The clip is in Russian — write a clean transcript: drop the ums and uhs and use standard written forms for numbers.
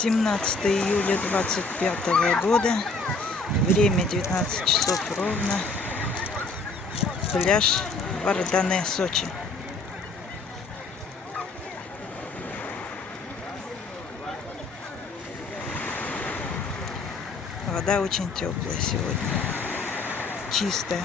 17 июля 25 года. Время 19 часов ровно. Пляж Вардане, Сочи. Вода очень теплая сегодня. Чистая.